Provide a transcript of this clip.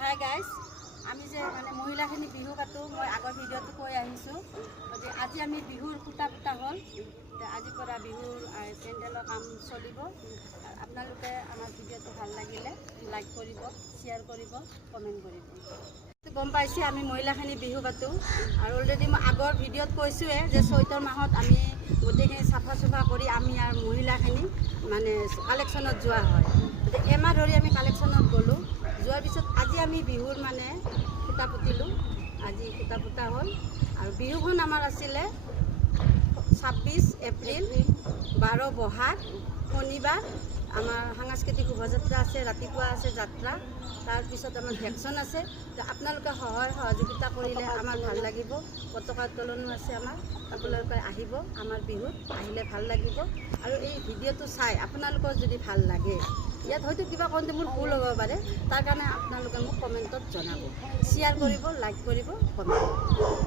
Hi guys, আমি যে মানে মহিলাখিনি বিহু কাটো মই আগৰ ভিডিঅ'টো কৈ আহিছোঁ যে আজি আমি বিহুৰ খুঁটা পুতা হ'ল। আজিৰ পৰা বিহুৰ পেণ্ডেলৰ কাম চলিব। আপোনালোকে আমাৰ ভিডিঅ'টো ভাল লাগিলে লাইক কৰিব, শ্বেয়াৰ কৰিব, কমেণ্ট কৰিব। গম পাইছে আমি মহিলাখিনি বিহু পাতোঁ আৰু অলৰেডি মই আগৰ ভিডিঅ'ত কৈছোঁৱে যে চৈতৰ মাহত আমি গোটেইখিনি চাফা চুফা কৰি আমি আৰু মহিলাখিনি মানে কালেকশ্যনত যোৱা হয়। গতিকে এমাহ ধৰি আমি কালেকশ্যনত গ'লোঁ। যোৱাৰ পিছত আজি আমি বিহুৰ মানে খুঁটা পুতিলোঁ। আজি খুঁটা পুতা হ'ল আৰু বিহুখন আমাৰ আছিলে 26 এপ্ৰিল 12 বহাগ শনিবাৰ। আমাৰ সাংস্কৃতিক শোভাযাত্ৰা আছে, ৰাতিপুৱা আছে যাত্ৰা, তাৰপিছত আমাৰ ভেকশ্যন আছে। আপোনালোকে সহায় সহযোগিতা কৰিলে আমাৰ ভাল লাগিব। পতাকা উত্তোলনো আছে আমাৰ, আপোনালোকে আহিব আমাৰ বিহুত, আহিলে ভাল লাগিব। আৰু এই ভিডিঅ'টো চাই আপোনালোকৰ যদি ভাল লাগে, ইয়াত হয়তো কিবা কওঁতে মোৰ ভুল হ'ব পাৰে, তাৰ কাৰণে আপোনালোকে মোক কমেণ্টত জনাব, শ্বেয়াৰ কৰিব, লাইক কৰিব, কমেণ্ট কৰিব।